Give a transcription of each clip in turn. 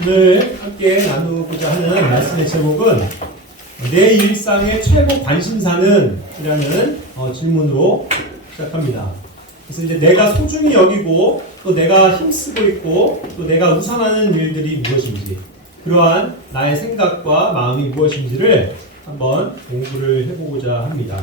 오늘 함께 나누고자 하는 말씀의 제목은 내 일상의 최고 관심사는? 이라는 질문으로 시작합니다. 그래서 이제 내가 소중히 여기고 또 내가 힘쓰고 있고 또 내가 우선하는 일들이 무엇인지, 그러한 나의 생각과 마음이 무엇인지를 한번 공부를 해보고자 합니다.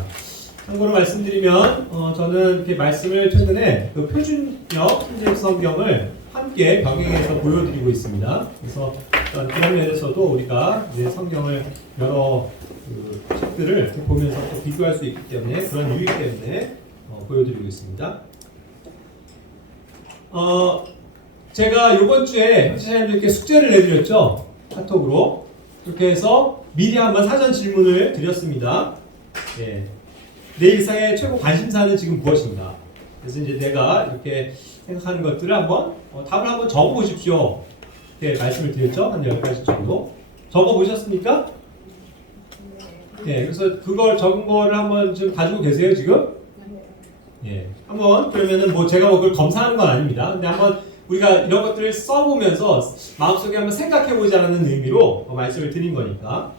참고로 말씀드리면 저는 이렇게 말씀을 최근에 그 표준역 신약 성경을 함께 병행해서 보여드리고 있습니다. 그래서 그런 면에서도 우리가 이제 성경을 여러 책들을 이렇게 보면서 또 비교할 수 있기 때문에, 그런 유익 때문에 보여드리고 있습니다. 제가 이번 주에 형제자님들께 숙제를 내드렸죠. 카톡으로. 그렇게 해서 미리 한번 사전 질문을 드렸습니다. 네. 내 일상의 최고 관심사는 지금 무엇인가? 그래서 이제 내가 이렇게 생각하는 것들을 한번 답을 한번 적어 보십시오. 이렇게 말씀을 드렸죠. 한 10가지 정도. 적어 보셨습니까? 네. 그래서 그걸 적은 거를 한번 좀 가지고 계세요, 지금? 예. 한번 그러면은 제가 그걸 검사하는 건 아닙니다. 근데 한번 우리가 이런 것들을 써보면서 마음속에 한번 생각해 보자는 의미로 말씀을 드린 거니까.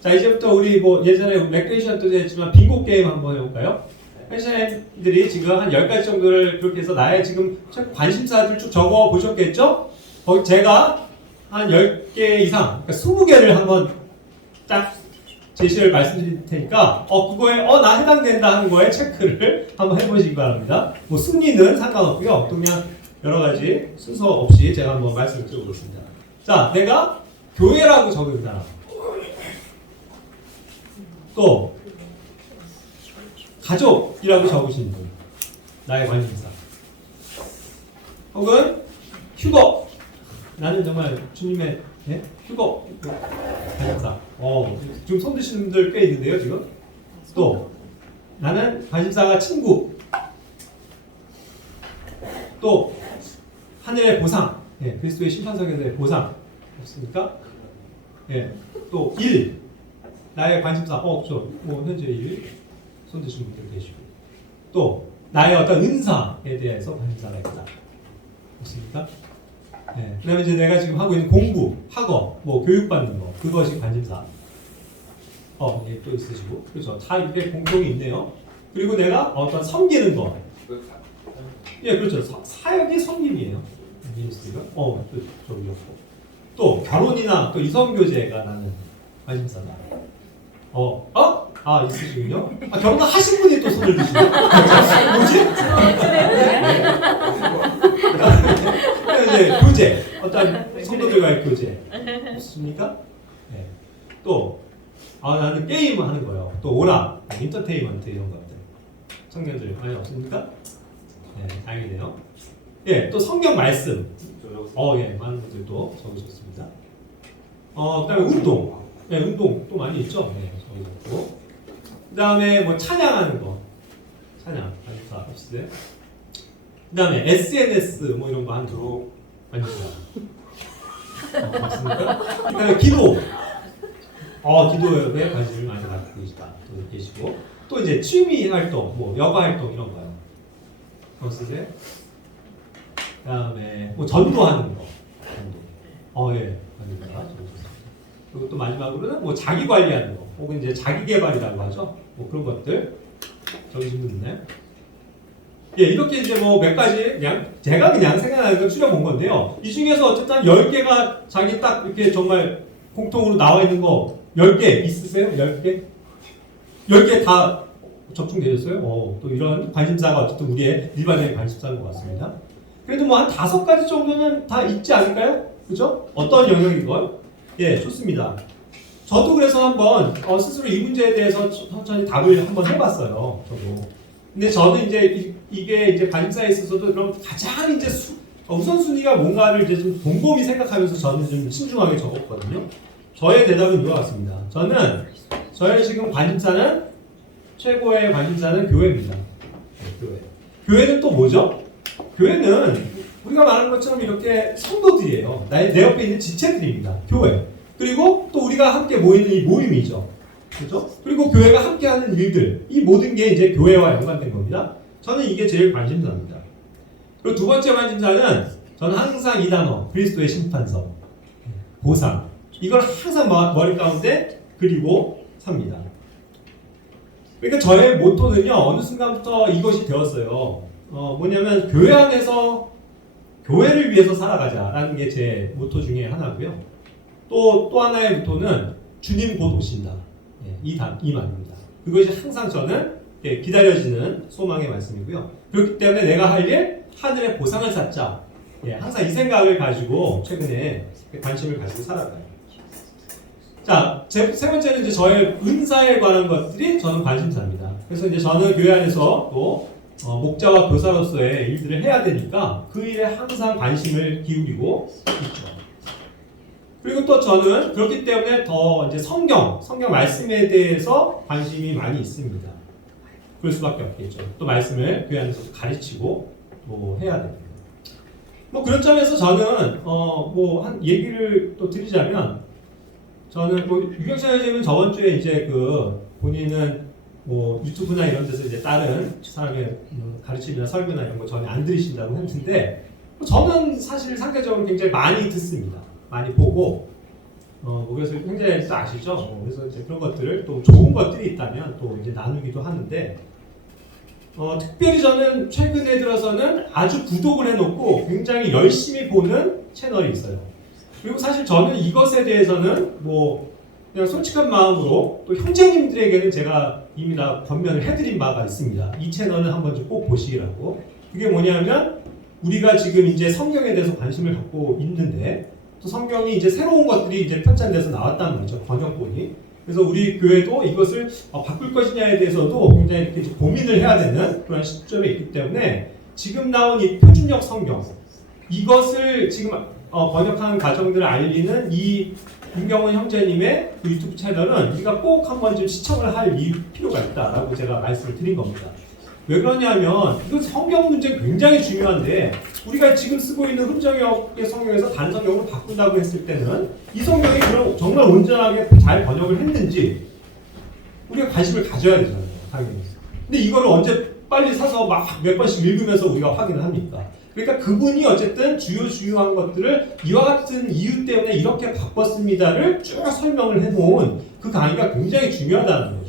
자, 이제부터 우리 예전에 레크레이션 때도 했지만 빙고 게임 한번 해볼까요? 펜션들이 지금 한 10가지 정도를 그렇게 해서 나의 지금 관심사들 쭉 적어 보셨겠죠? 거기 제가 한 10개 이상, 그러니까 20개를 한번 딱 제시를 말씀드릴 테니까 그거에 나 해당된다 하는 거에 체크를 한번 해보시기 바랍니다. 순위는 상관없고요. 또 그냥 여러 가지 순서 없이 제가 한번 말씀을 드려보겠습니다. 자, 내가 교회라고 적은 사람, 또 가족이라고 적으신 분, 나의 관심사, 혹은 휴거, 나는 정말 주님의 휴거 관심사. 지금 손 드시는 분들 꽤 있는데요, 지금. 또 나는 관심사가 친구, 또 하늘의 보상, 그리스도의 심판석에서의 보상 없습니까? 또 일, 나의 관심사, 현재 일 손 드시는 분들 계시고, 또 나의 어떤 은사에 대해서 관심사가 있다. 없습니까? 그 다음에 이제 내가 지금 하고 있는 공부, 학업, 교육받는 거, 그것이 관심사. 또 있으시고, 그렇죠. 다 이게 공통이 있네요. 그리고 내가 어떤 섬기는 거. 그렇죠. 사역이 섬김이에요. 미니스트리가. 저기였고. 또 결혼이나 또 이성교제가 나는 관심사다. 있으시군요. 결혼 하신 분이 또 손을 드시네. 뭐지? 이제 교제, 어떤 성도들과의 교제 없습니까? 또 나는 게임 하는 거예요. 또 오락, 인터테인먼트 이런 것들. 청년들 많이 없습니까? 다행이네요. 또 성경 말씀. 많은 분들 또 적으셨습니다. 그다음에 운동. 운동 또 많이 있죠. 적으셨고. 그다음에 찬양하는 거. 찬양 관심사 없으세요? 그다음에 SNS 이런 거 하는 거 관심사. 맞습니까? 그다음에 기도. 기도에 관심을 많이 갖고 계시고, 또 이제 취미 활동, 여가 활동 이런 거요. 없으세요? 그다음에 전도하는 거. 관심사 적으셨습니다. 그리고 또 마지막으로는 자기 관리하는 거, 혹은 이제 자기 개발이라고 하죠. 그런 것들 적으신 분 있나요? 이렇게 이제 몇 가지 그냥 제가 그냥 생각나는 걸 추려본 건데요. 이 중에서 어쨌든 10개가 자기 딱 이렇게 정말 공통으로 나와 있는 거 10개 있으세요? 10개? 10개 다 적중되셨어요? 또 이런 관심사가 어쨌든 우리의 일반적인 관심사인 것 같습니다. 그래도 한 5가지 정도는 다 있지 않을까요? 그죠? 어떤 영역이건? 좋습니다. 저도 그래서 한번 스스로 이 문제에 대해서 천천히 답을 한번 해봤어요. 저도. 근데 저는 이제 이게 이제 관심사에 있어서도 그럼 가장 이제 우선순위가 뭔가를 이제 좀 곰곰이 생각하면서 저는 좀 신중하게 적었거든요. 저의 대답은 이와 같습니다. 저의 지금 관심사는, 최고의 관심사는 교회입니다. 교회. 교회는 또 뭐죠? 교회는 우리가 말하는 것처럼 이렇게 성도들이에요. 내 옆에 있는 지체들입니다. 교회. 그리고 또 우리가 함께 모이는 이 모임이죠. 그렇죠? 그리고 교회가 함께 하는 일들, 이 모든 게 이제 교회와 연관된 겁니다. 저는 이게 제일 관심사입니다. 그리고 두 번째 관심사는 저는 항상 이 단어, 그리스도의 심판석. 보상. 이걸 항상 머리 가운데 그리고 삽니다. 그러니까 저의 모토는요, 어느 순간부터 이것이 되었어요. 뭐냐면 교회 안에서 교회를 위해서 살아가자라는 게 제 모토 중에 하나고요. 또 하나의 모토는 주님 곧 오신다. 이 말입니다. 그것이 항상 저는 기다려지는 소망의 말씀이고요. 그렇기 때문에 내가 할 일, 하늘의 보상을 쌓자. 항상 이 생각을 가지고 최근에 관심을 가지고 살아가요. 자, 세 번째는 이제 저의 은사에 관한 것들이 저는 관심사입니다. 그래서 이제 저는 교회 안에서 또 목자와 교사로서의 일들을 해야 되니까 그 일에 항상 관심을 기울이고 있죠. 그리고 또 저는 그렇기 때문에 더 이제 성경 말씀에 대해서 관심이 많이 있습니다. 그럴 수밖에 없겠죠. 또 말씀을 교회 안에서 가르치고 또 해야 됩니다. 뭐 그런 점에서 저는 뭐 한 얘기를 또 드리자면 저는 뭐 유경찬 선생님은 저번 주에 이제 그 본인은 뭐 유튜브나 이런 데서 이제 다른 사람의 가르침이나 설교나 이런 거 전혀 안 들으신다고 했는데 저는 사실 상대적으로 굉장히 많이 듣습니다. 많이 보고 그래서 굉장히 또 아시죠? 그래서 이제 그런 것들을 또 좋은 것들이 있다면 또 이제 나누기도 하는데 특별히 저는 최근에 들어서는 아주 구독을 해놓고 굉장히 열심히 보는 채널이 있어요. 그리고 사실 저는 이것에 대해서는 뭐 그냥 솔직한 마음으로 또 형제님들에게는 제가 이미 다 권면을 해드린 바가 있습니다. 이 채널은 한번 좀 꼭 보시라고. 그게 뭐냐면 우리가 지금 이제 성경에 대해서 관심을 갖고 있는데 또 성경이 이제 새로운 것들이 이제 편찬돼서 나왔다는 거죠. 번역본이. 그래서 우리 교회도 이것을 바꿀 것이냐에 대해서도 굉장히 이렇게 고민을 해야 되는 그런 시점에 있기 때문에 지금 나온 이 표준역 성경 이것을 지금 번역하는 과정들을 알리는 이 김경훈 형제님의 그 유튜브 채널은 우리가 꼭 한번 좀 시청을 할 필요가 있다라고 제가 말씀을 드린 겁니다. 왜 그러냐면 이건 성경 문제 굉장히 중요한데 우리가 지금 쓰고 있는 흠정역의 성경에서 다른 성경으로 바꾼다고 했을 때는 이 성경이 그럼 정말 온전하게 잘 번역을 했는지 우리가 관심을 가져야 되잖아요. 당연히. 근데 이거를 언제 빨리 사서 막 몇 번씩 읽으면서 우리가 확인을 합니까? 그러니까 그분이 어쨌든 주요한 것들을 이와 같은 이유 때문에 이렇게 바꿨습니다를 쭉 설명을 해놓은 그 강의가 굉장히 중요하다는 거죠.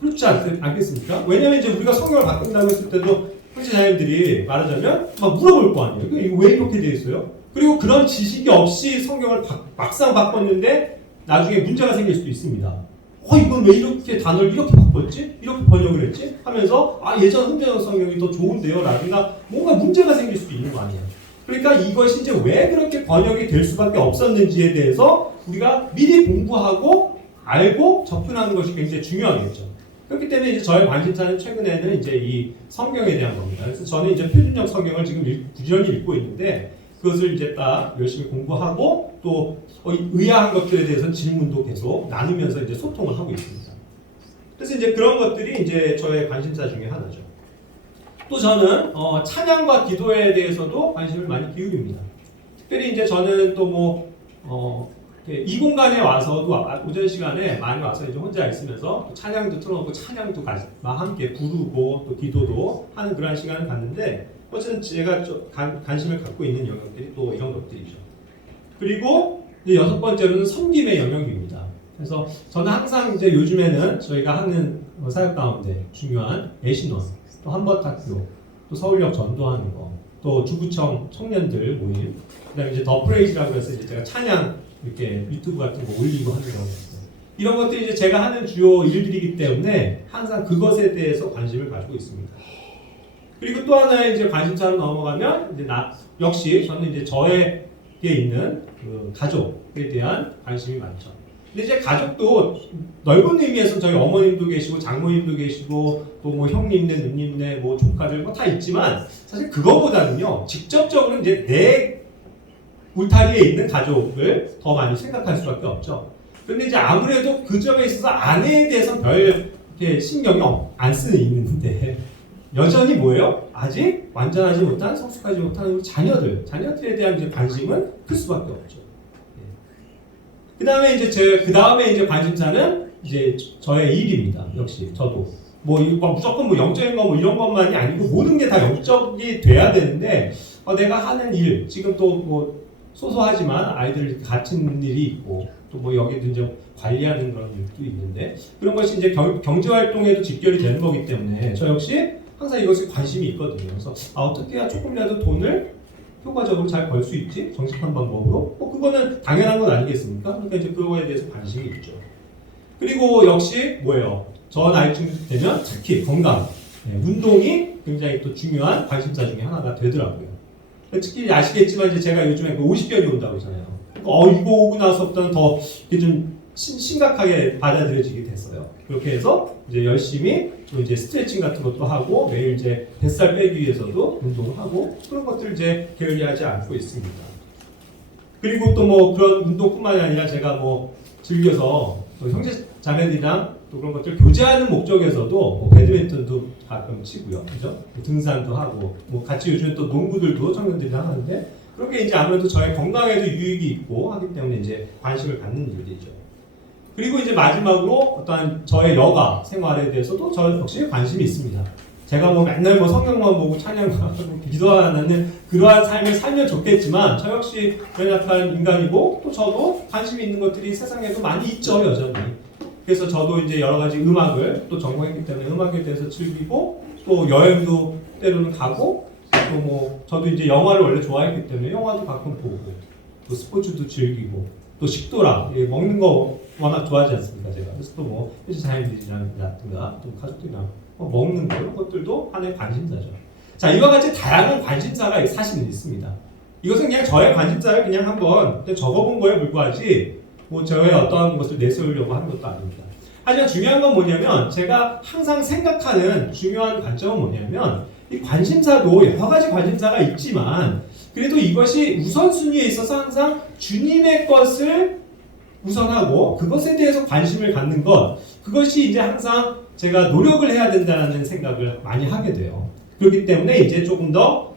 그렇지 않겠습니까? 왜냐면 이제 우리가 성경을 바꾼다고 했을 때도 형제자매들이 말하자면 막 물어볼 거 아니에요. 이거 왜 이렇게 되어 있어요? 그리고 그런 지식이 없이 성경을 막상 바꿨는데 나중에 문제가 생길 수도 있습니다. 이건 왜 이렇게 단어를 이렇게 바꿨지? 이렇게 번역을 했지? 하면서 예전 흠정역 성경이 더 좋은데요? 라든가 뭔가 문제가 생길 수도 있는 거 아니에요. 그러니까 이것이 이제 왜 그렇게 번역이 될 수밖에 없었는지에 대해서 우리가 미리 공부하고 알고 접근하는 것이 굉장히 중요하겠죠. 그렇기 때문에 이제 저의 관심사는 최근에는 이제 이 성경에 대한 겁니다. 그래서 저는 이제 표준역 성경을 지금 부지런히 읽고 있는데 그것을 이제 딱 열심히 공부하고 또 의아한 것들에 대해서는 질문도 계속 나누면서 이제 소통을 하고 있습니다. 그래서 이제 그런 것들이 이제 저의 관심사 중에 하나죠. 또 저는 찬양과 기도에 대해서도 관심을 많이 기울입니다. 특별히 이제 저는 또 이 공간에 와서도 오전 시간에 많이 와서 이제 혼자 있으면서 찬양도 틀어놓고 찬양도 함께 부르고 또 기도도 하는 그런 시간을 갖는데 어쨌든 제가 좀 관심을 갖고 있는 영역들이 또 이런 것들이죠. 그리고 이제 여섯 번째로는 섬김의 영역입니다. 그래서 저는 항상 이제 요즘에는 저희가 하는 사역 가운데 중요한 애신원, 또 한버학교, 또 서울역 전도하는 거, 또 주구청 청년들 모임, 그다음에 이제 더 프레이즈라고 해서 이제 제가 찬양 이렇게 유튜브 같은 거 올리고 하는 경우가 있어요. 이런 것들이 이제 제가 하는 주요 일들이기 때문에 항상 그것에 대해서 관심을 가지고 있습니다. 그리고 또 하나의 이제 관심사로 넘어가면 이제 역시 저는 이제 저에게 있는 그 가족에 대한 관심이 많죠. 근데 이제 가족도 넓은 의미에서 저희 어머님도 계시고 장모님도 계시고 또 뭐 형님네, 누님네, 뭐 조카들 뭐 다 있지만 사실 그거보다는요 직접적으로 이제 내 울타리에 있는 가족을 더 많이 생각할 수밖에 없죠. 그런데 이제 아무래도 그 점에 있어서 아내에 대해서 별 이렇게 신경이 안 쓰는 있는데 여전히 뭐예요? 아직 완전하지 못한 성숙하지 못한 우리 자녀들에 대한 이제 관심은 클 수밖에 없죠. 그 다음에 이제 관심사는 이제 저의 일입니다. 역시 저도 무조건 영적인 거 이런 것만이 아니고 모든 게 다 영적이 돼야 되는데 내가 하는 일 지금 또 소소하지만 아이들을 가르치는 일이 있고 또 뭐 여기도 이제 관리하는 그런 일도 있는데 그런 것이 이제 경제 활동에도 직결이 되는 거기 때문에 저 역시 항상 이것에 관심이 있거든요. 그래서 어떻게 해야 조금이라도 돈을 효과적으로 잘 벌 수 있지? 정직한 방법으로? 그거는 당연한 건 아니겠습니까? 그러니까 이제 그거에 대해서 관심이 있죠. 그리고 역시 뭐예요? 저 나이쯤 되면 특히 건강, 운동이 굉장히 또 중요한 관심사 중에 하나가 되더라고요. 특히 아시겠지만 이제 제가 요즘에 50견이 온다고 하잖아요. 이거 오고 나서부터는 더 좀 심각하게 받아들여지게 됐어요. 그렇게 해서 이제 열심히 또 이제 스트레칭 같은 것도 하고 매일 이제 뱃살 빼기 위해서도 운동을 하고 그런 것들 이제 게을리하지 않고 있습니다. 그리고 또 뭐 그런 운동뿐만이 아니라 제가 뭐 즐겨서 또 형제 자매들이랑 또 그런 것들 교제하는 목적에서도 뭐 배드민턴도 가끔 치고요, 그죠? 등산도 하고 뭐 같이 요즘 또 농구들도 청년들이랑 하는데 그런 게 이제 아무래도 저의 건강에도 유익이 있고 하기 때문에 이제 관심을 갖는 일들이죠. 그리고 이제 마지막으로 어떠한 저의 여가 생활에 대해서도 저 역시 관심이 있습니다. 제가 뭐 맨날 뭐 성경만 보고 찬양만 하고 기도하는 그러한 삶을 살면 좋겠지만 저 역시 연약한 인간이고 또 저도 관심이 있는 것들이 세상에도 많이 있죠, 여전히. 그래서 저도 이제 여러 가지 음악을 또 전공했기 때문에 음악에 대해서 즐기고 또 여행도 때로는 가고 또 뭐 저도 이제 영화를 원래 좋아했기 때문에 영화도 가끔 보고 또 스포츠도 즐기고 또 식도락 먹는 거 워낙 좋아하지 않습니까 제가. 그래서 또 뭐 자녀들이라든가 또 가족들이랑 먹는 거 이런 것들도 하나의 관심사죠. 자, 이와 같이 다양한 관심사가 사실은 있습니다. 이것은 그냥 저의 관심사를 그냥 한번 적어본 거에 불과하지 뭐 저의 어떠한 것을 내세우려고 하는 것도 아닙니다. 하지만 중요한 건 뭐냐면 제가 항상 생각하는 중요한 관점은 뭐냐면 이 관심사도 여러 가지 관심사가 있지만 그래도 이것이 우선순위에 있어서 항상 주님의 것을 우선하고 그것에 대해서 관심을 갖는 것 그것이 이제 항상 제가 노력을 해야 된다는 생각을 많이 하게 돼요. 그렇기 때문에 이제 조금 더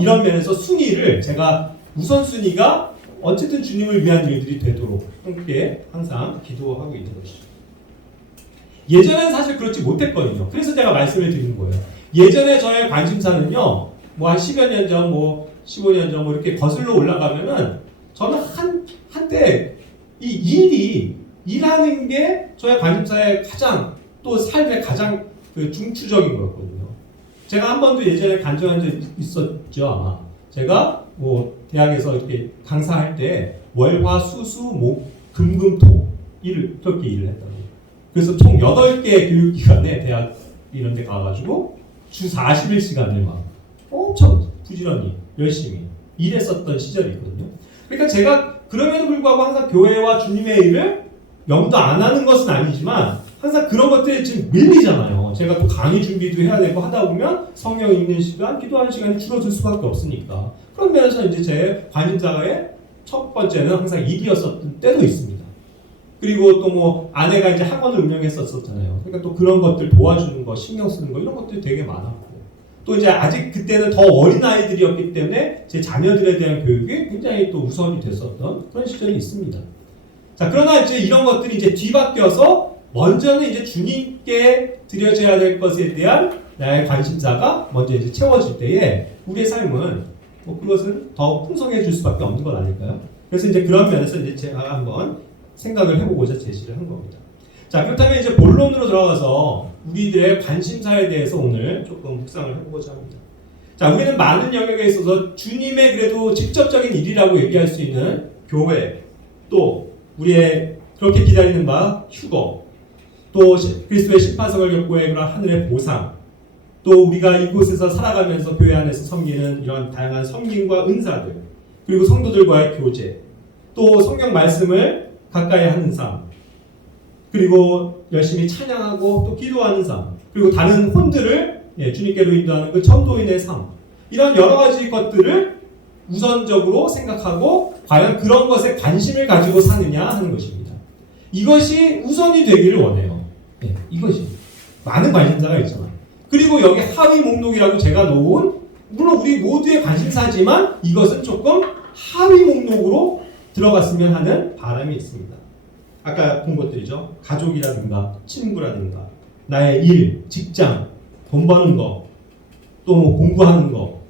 이런 면에서 순위를 제가 우선순위가 어쨌든 주님을 위한 일들이 되도록 함께 항상 기도하고 있는 것이죠. 예전에는 사실 그렇지 못했거든요. 그래서 제가 말씀을 드리는 거예요. 예전에 저의 관심사는요, 뭐 한 10여 년 전, 뭐 15년 전, 뭐 이렇게 거슬러 올라가면은 저는 한때 이 일하는 게 저의 관심사의 가장 또 삶의 가장 그 중추적인 거였거든요. 제가 한 번도 예전에 간증한 적 있었죠, 아마. 제가 뭐 대학에서 이렇게 강사할 때 월화 수수 목 금금토 그렇게 일을 했다고. 그래서 총 8개 교육기관에 대학 이런 데 가가지고 주 40일시간을 막 엄청 부지런히 열심히 일했었던 시절이 있거든요. 그러니까 제가 그럼에도 불구하고 항상 교회와 주님의 일을 염두 안 하는 것은 아니지만 항상 그런 것들이 지금 밀리잖아요. 제가 또 강의 준비도 해야 되고 하다 보면 성경 읽는 시간, 기도하는 시간이 줄어들 수밖에 없으니까 그런 면에서 이제 제 관심사의 첫 번째는 항상 일이었었던 때도 있습니다. 그리고 또 뭐 아내가 이제 학원을 운영했었잖아요. 그러니까 또 그런 것들 도와주는 거, 신경 쓰는 거 이런 것들이 되게 많았고 또 이제 아직 그때는 더 어린 아이들이었기 때문에 제 자녀들에 대한 교육이 굉장히 또 우선이 됐었던 그런 시절이 있습니다. 자, 그러나 이제 이런 것들이 이제 뒤바뀌어서 먼저는 이제 주님께 드려져야 될 것에 대한 나의 관심사가 먼저 이제 채워질 때에 우리의 삶은 뭐 그것은 더 풍성해질 수밖에 없는 것 아닐까요? 그래서 이제 그런 면에서 이제 제가 한번 생각을 해보고자 제시를 한 겁니다. 자, 그렇다면 이제 본론으로 들어가서 우리들의 관심사에 대해서 오늘 조금 묵상을 해보고자 합니다. 자, 우리는 많은 영역에 있어서 주님의 그래도 직접적인 일이라고 얘기할 수 있는 교회, 또 우리의 그렇게 기다리는 바 휴거, 또 그리스도의 심판성을 겪고의 그런 하늘의 보상, 또 우리가 이곳에서 살아가면서 교회 안에서 섬기는 이런 다양한 섬김과 은사들, 그리고 성도들과의 교제, 또 성경 말씀을 가까이 하는 삶, 그리고 열심히 찬양하고 또 기도하는 삶, 그리고 다른 혼들을 주님께로 인도하는 그 전도인의 삶, 이런 여러 가지 것들을 우선적으로 생각하고 과연 그런 것에 관심을 가지고 사느냐 하는 것입니다. 이것이 우선이 되기를 원해요. 이것이 많은 관심사가 있지만, 그리고 여기 하위 목록이라고 제가 놓은, 물론 우리 모두의 관심사지만 이것은 조금 하위 목록으로 들어갔으면 하는 바람이 있습니다. 아까 본 것들이죠. 가족이라든가 친구라든가 나의 일, 직장, 돈 버는 거, 또 뭐 공부하는 거,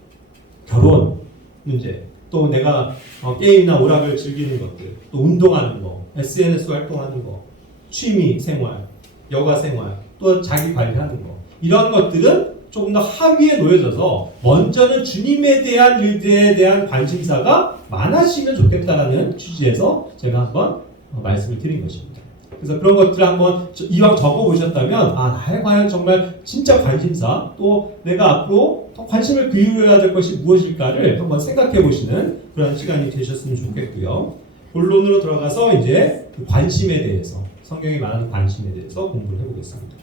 결혼 문제, 또 내가 게임이나 오락을 즐기는 것들, 또 운동하는 거, SNS 활동하는 거, 취미 생활, 여가 생활, 또 자기 관리하는 거, 이런 것들은 조금 더 하위에 놓여져서 먼저는 주님에 대한 일들에 대한 관심사가 많아지면 좋겠다라는 취지에서 제가 한번 말씀을 드린 것입니다. 그래서 그런 것들을 한번 이왕 적어보셨다면 나에 과연 정말 진짜 관심사, 또 내가 앞으로 더 관심을 기울여야 될 것이 무엇일까를 한번 생각해 보시는 그런 시간이 되셨으면 좋겠고요. 본론으로 들어가서 이제 그 관심에 대해서, 성경이 말하는 관심에 대해서 공부를 해보겠습니다.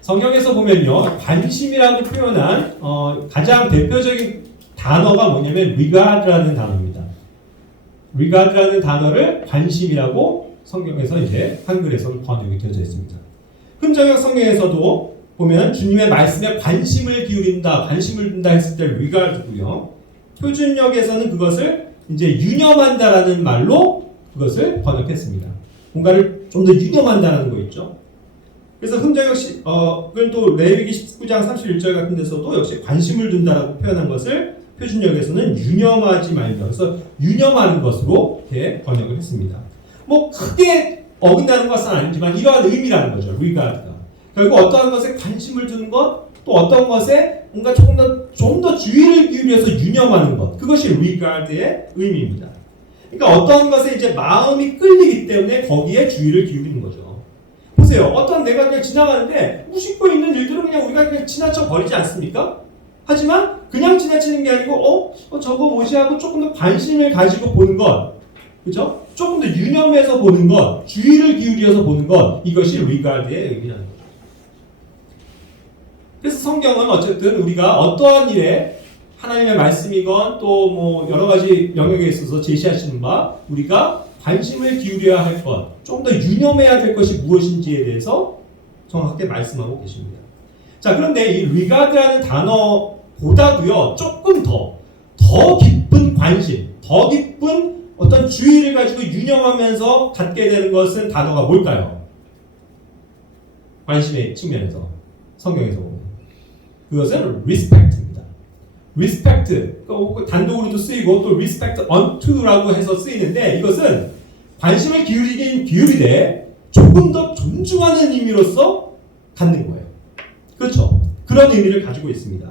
성경에서 보면요, 관심이라고 표현한 가장 대표적인 단어가 뭐냐면 regard라는 단어입니다. regard라는 단어를 관심이라고 성경에서 이제 한글에서 번역이 되어져 있습니다. 흠정역 성경에서도 보면 주님의 말씀에 관심을 기울인다, 관심을 둔다 했을 때 regard고요. 표준역에서는 그것을 이제 유념한다라는 말로 그것을 번역했습니다. 뭔가를 좀 더 유념한다는 거 있죠. 그래서 흠정역 그건 또 레위기 19장 31절 같은 데서도 역시 관심을 둔다라고 표현한 것을 표준역에서는 유념하지 말자. 그래서 유념하는 것으로 이렇게 번역을 했습니다. 뭐 크게 어긋나는 것은 아니지만 이러한 의미라는 거죠. regard가. 결국 어떠한 것에 관심을 두는 것, 또 어떤 것에 뭔가 좀 더 주의를 기울여서 유념하는 것. 그것이 regard의 의미입니다. 그러니까 어떠한 것에 이제 마음이 끌리기 때문에 거기에 주의를 기울이는 거죠. 보세요. 어떤 내가 그냥 지나가는데 무심코 있는 일들은 그냥 우리가 그냥 지나쳐 버리지 않습니까? 하지만 그냥 지나치는 게 아니고 저거 뭐지 하고 조금 더 관심을 가지고 보는 것, 그렇죠? 조금 더 유념해서 보는 것, 주의를 기울여서 보는 것, 이것이 regard의 의미라는 거죠. 그래서 성경은 어쨌든 우리가 어떠한 일에 하나님의 말씀이건 또 뭐 여러 가지 영역에 있어서 제시하시는 바 우리가 관심을 기울여야 할 것, 좀 더 유념해야 될 것이 무엇인지에 대해서 정확하게 말씀하고 계십니다. 자, 그런데 이 regard라는 단어보다도요, 조금 더 깊은 관심, 더 깊은 어떤 주의를 가지고 유념하면서 갖게 되는 것은 단어가 뭘까요? 관심의 측면에서, 성경에서 보면. 그것은 respect입니다. respect, 단독으로도 쓰이고 또 respect unto라고 해서 쓰이는데 이것은 관심을 기울이긴 기울이되 조금 더 존중하는 의미로서 갖는 거예요. 그렇죠? 그런 의미를 가지고 있습니다.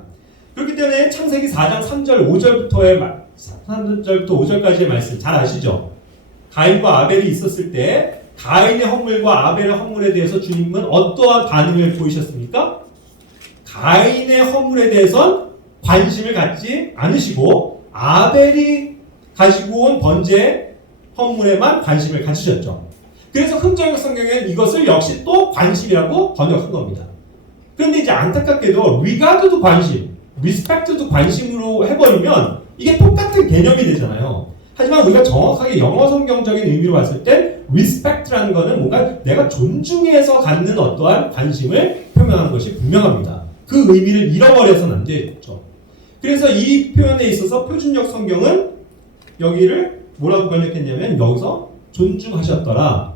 그렇기 때문에 창세기 4장 3절 3절부터 5절까지의 말씀 잘 아시죠? 가인과 아벨이 있었을 때 가인의 헌물과 아벨의 헌물에 대해서 주님은 어떠한 반응을 보이셨습니까? 가인의 헌물에 대해선 관심을 갖지 않으시고 아벨이 가지고 온 번제 헌물에만 관심을 가지셨죠. 그래서 흠정역 성경에는 이것을 역시 또 관심이라고 번역한 겁니다. 그런데 이제 안타깝게도 regard도 관심, respect도 관심으로 해버리면 이게 똑같은 개념이 되잖아요. 하지만 우리가 정확하게 영어 성경적인 의미로 봤을 때 respect라는 것은 뭔가 내가 존중해서 갖는 어떠한 관심을 표명하는 것이 분명합니다. 그 의미를 잃어버려서는 안 되죠. 그래서 이 표현에 있어서 표준역 성경은 여기를 뭐라고 번역했냐면 여기서 존중하셨더라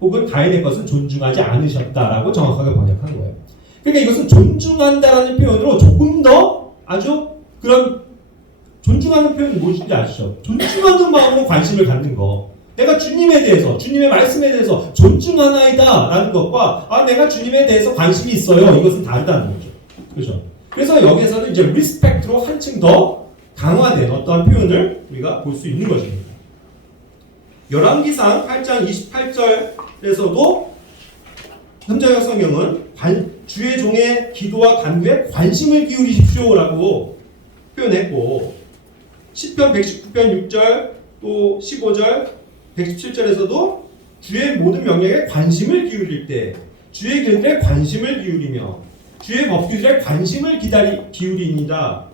혹은 가인의 것은 존중하지 않으셨다라고 정확하게 번역한 거예요. 그러니까 이것은 존중한다라는 표현으로 조금 더 아주 그런 존중하는 표현이 무엇인지 아시죠? 존중하는 마음으로 관심을 갖는 거. 내가 주님에 대해서, 주님의 말씀에 대해서 존중하나이다 라는 것과 내가 주님에 대해서 관심이 있어요. 이것은 다르다는 거죠. 그렇죠? 그래서 여기에서는 이제 respect로 한층 더 강화된 어떠한 표현을 우리가 볼 수 있는 것입니다. 열왕기상 8장 28절에서도 흠정역 성경은 주의 종의 기도와 간구에 관심을 기울이십시오라고 표현했고 시편 119편 6절 또 15절 117절에서도 주의 모든 명령에 관심을 기울일 때 주의 길들에 관심을 기울이며 주의 법규들에 관심을 기울이니라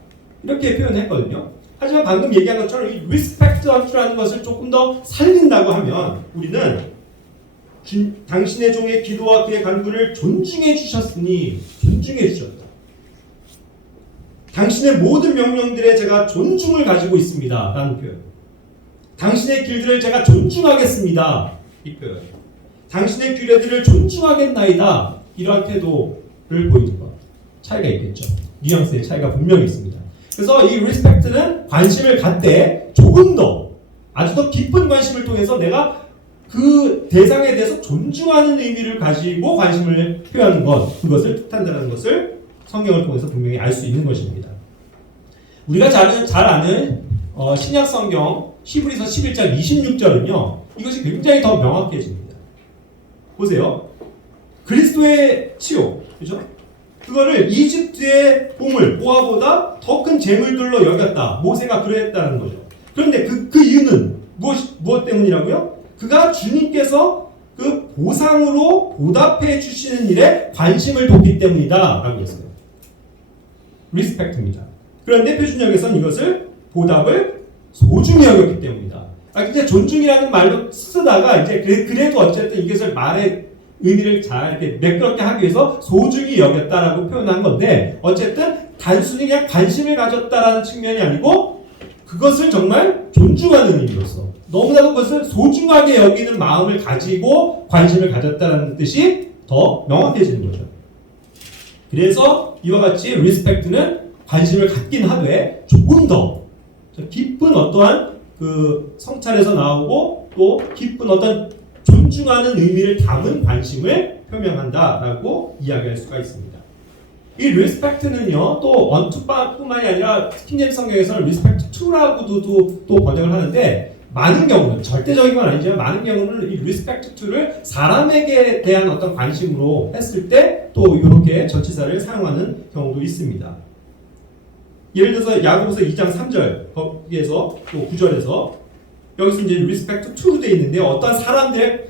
이렇게 표현했거든요. 하지만 방금 얘기한 것처럼 이 respect unto라는 것을 조금 더 살린다고 하면 우리는 당신의 종의 기도와 그의 간구를 존중해 주셨으니 존중해 주셨다. 당신의 모든 명령들에 제가 존중을 가지고 있습니다. 라는 표현. 당신의 길들을 제가 존중하겠습니다. 이 표현. 당신의 규례들을 존중하겠나이다. 이러한 태도를 보이는 것. 차이가 있겠죠. 뉘앙스의 차이가 분명히 있습니다. 그래서 이 respect는 관심을 갖되 조금 더 아주 더 깊은 관심을 통해서 내가 그 대상에 대해서 존중하는 의미를 가지고 관심을 표하는 것, 그것을 뜻한다는 것을 성경을 통해서 분명히 알 수 있는 것입니다. 우리가 잘 아는 신약 성경 히브리서 11장 26절은요. 이것이 굉장히 더 명확해집니다. 보세요. 그리스도의 치욕, 그죠? 그거를 이집트의 보물, 보화보다 더 큰 재물들로 여겼다. 모세가 그러했다는 거죠. 그런데 그 이유는 무엇 때문이라고요? 그가 주님께서 그 보상으로 보답해 주시는 일에 관심을 뒀기 때문이다. 라고 했어요. 리스펙트입니다. 그런데 표준역에서는 이것을 보답을 소중히 여겼기 때문이다. 이제 존중이라는 말로 쓰다가 이제 그래도 어쨌든 이것을 말의 의미를 잘 이렇게 매끄럽게 하기 위해서 소중히 여겼다라고 표현한 건데 어쨌든 단순히 그냥 관심을 가졌다라는 측면이 아니고 그것을 정말 존중하는 의미로서 너무나도 그것을 소중하게 여기는 마음을 가지고 관심을 가졌다라는 뜻이 더 명확해지는 거죠. 그래서 이와 같이 리스펙트는 관심을 갖긴 하되 조금 더 깊은 어떠한 그 성찰에서 나오고 또 깊은 어떤 존중하는 의미를 담은 관심을 표명한다라고 이야기할 수가 있습니다. 이 respect는요 또 원투뿐만이 아니라 킹제임스 성경에서는 respect to라고도 또 번역을 하는데 많은 경우는 절대적인 건 아니지만 많은 경우는 이 respect to를 사람에게 대한 어떤 관심으로 했을 때 또 이렇게 전치사를 사용하는 경우도 있습니다. 예를 들어서 야고보서 2장 3절 거기에서 또 9절에서 여기서 이제 respect to로 되어 있는데 어떤 사람들에